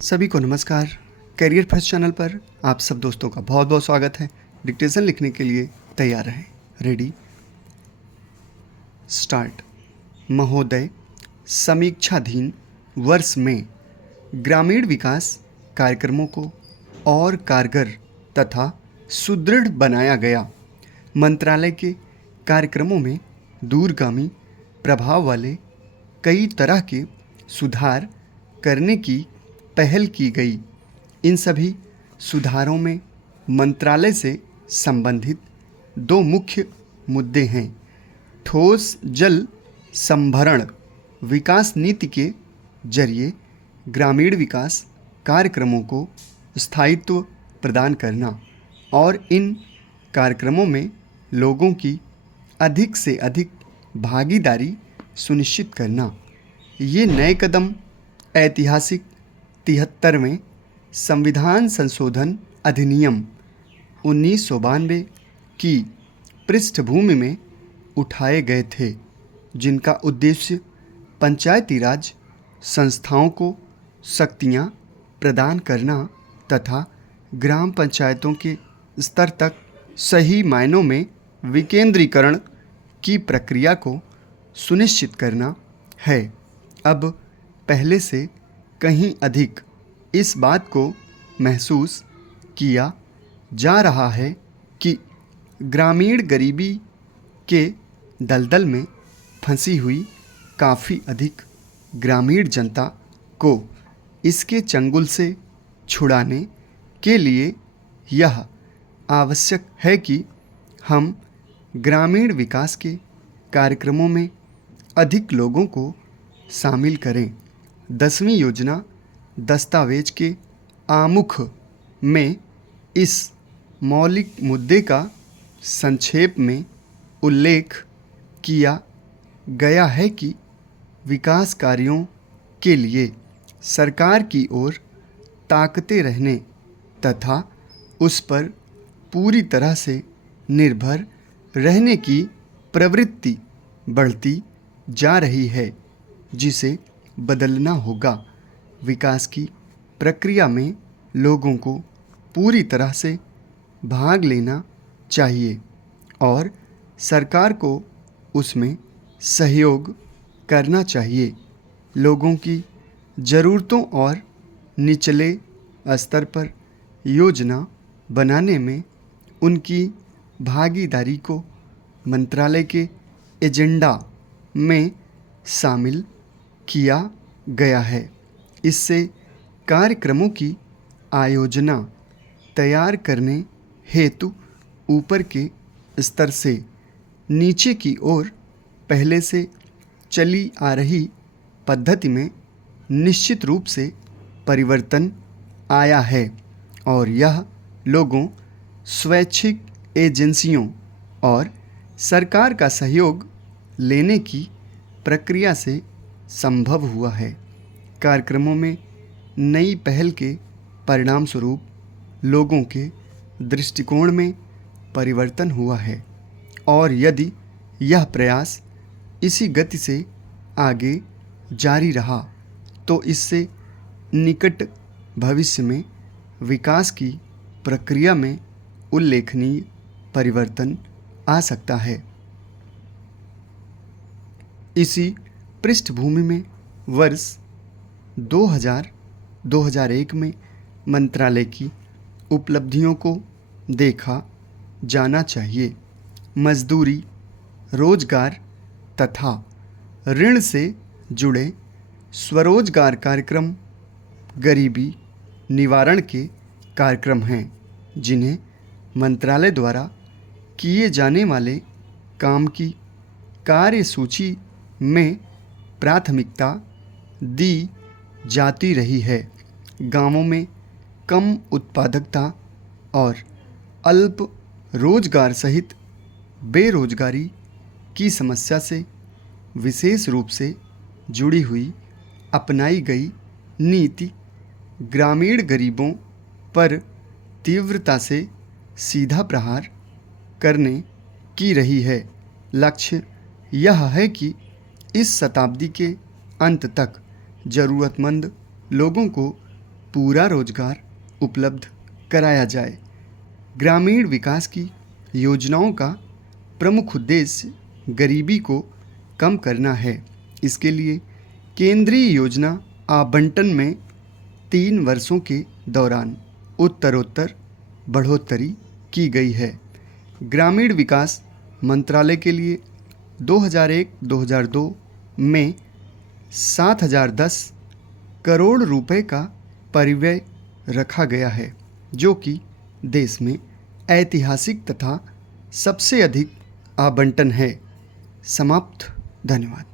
सभी को नमस्कार। करियर फर्स्ट चैनल पर आप सब दोस्तों का बहुत बहुत स्वागत है। डिक्टेशन लिखने के लिए तैयार रहें। Ready start. महोदय, समीक्षाधीन वर्ष में ग्रामीण विकास कार्यक्रमों को और कारगर तथा सुदृढ़ बनाया गया। मंत्रालय के कार्यक्रमों में दूरगामी प्रभाव वाले कई तरह के सुधार करने की पहल की गई। इन सभी सुधारों में मंत्रालय से संबंधित दो मुख्य मुद्दे हैं। ठोस जल संभरण विकास नीति के जरिए ग्रामीण विकास कार्यक्रमों को स्थायित्व प्रदान करना और इन कार्यक्रमों में लोगों की अधिक से अधिक भागीदारी सुनिश्चित करना। ये नए कदम ऐतिहासिक 73वें संविधान संशोधन अधिनियम 1992 की पृष्ठभूमि में उठाए गए थे, जिनका उद्देश्य पंचायती राज संस्थाओं को शक्तियां प्रदान करना तथा ग्राम पंचायतों के स्तर तक सही मायनों में विकेंद्रीकरण की प्रक्रिया को सुनिश्चित करना है। अब पहले से कहीं अधिक इस बात को महसूस किया जा रहा है कि ग्रामीण गरीबी के दलदल में फंसी हुई काफ़ी अधिक ग्रामीण जनता को इसके चंगुल से छुड़ाने के लिए यह आवश्यक है कि हम ग्रामीण विकास के कार्यक्रमों में अधिक लोगों को शामिल करें। 10वीं योजना दस्तावेज के आमुख में इस मौलिक मुद्दे का संक्षेप में उल्लेख किया गया है कि विकास कार्यों के लिए सरकार की ओर ताकते रहने तथा उस पर पूरी तरह से निर्भर रहने की प्रवृत्ति बढ़ती जा रही है, जिसे बदलना होगा। विकास की प्रक्रिया में लोगों को पूरी तरह से भाग लेना चाहिए और सरकार को उसमें सहयोग करना चाहिए। लोगों की ज़रूरतों और निचले स्तर पर योजना बनाने में उनकी भागीदारी को मंत्रालय के एजेंडा में शामिल किया गया है। इससे कार्यक्रमों की आयोजना तैयार करने हेतु ऊपर के स्तर से नीचे की ओर पहले से चली आ रही पद्धति में निश्चित रूप से परिवर्तन आया है और यह लोगों, स्वैच्छिक एजेंसियों और सरकार का सहयोग लेने की प्रक्रिया से संभव हुआ है। कार्यक्रमों में नई पहल के परिणाम स्वरूप लोगों के दृष्टिकोण में परिवर्तन हुआ है और यदि यह प्रयास इसी गति से आगे जारी रहा तो इससे निकट भविष्य में विकास की प्रक्रिया में उल्लेखनीय परिवर्तन आ सकता है। इसी पृष्ठभूमि में वर्ष 2000-2001 में मंत्रालय की उपलब्धियों को देखा जाना चाहिए। मजदूरी, रोजगार तथा ऋण से जुड़े स्वरोजगार कार्यक्रम गरीबी निवारण के कार्यक्रम हैं, जिन्हें मंत्रालय द्वारा किए जाने वाले काम की कार्यसूची में प्राथमिकता दी जाती रही है। गांवों में कम उत्पादकता और अल्प रोजगार सहित बेरोजगारी की समस्या से विशेष रूप से जुड़ी हुई अपनाई गई नीति ग्रामीण गरीबों पर तीव्रता से सीधा प्रहार करने की रही है। लक्ष्य यह है कि इस शताब्दी के अंत तक ज़रूरतमंद लोगों को पूरा रोजगार उपलब्ध कराया जाए। ग्रामीण विकास की योजनाओं का प्रमुख उद्देश्य गरीबी को कम करना है। इसके लिए केंद्रीय योजना आवंटन में 3 वर्षों के दौरान उत्तरोत्तर बढ़ोतरी की गई है। ग्रामीण विकास मंत्रालय के लिए 2001-2002 में 7,010 करोड़ रुपए का परिव्यय रखा गया है, जो कि देश में ऐतिहासिक तथा सबसे अधिक आवंटन है। समाप्त। धन्यवाद।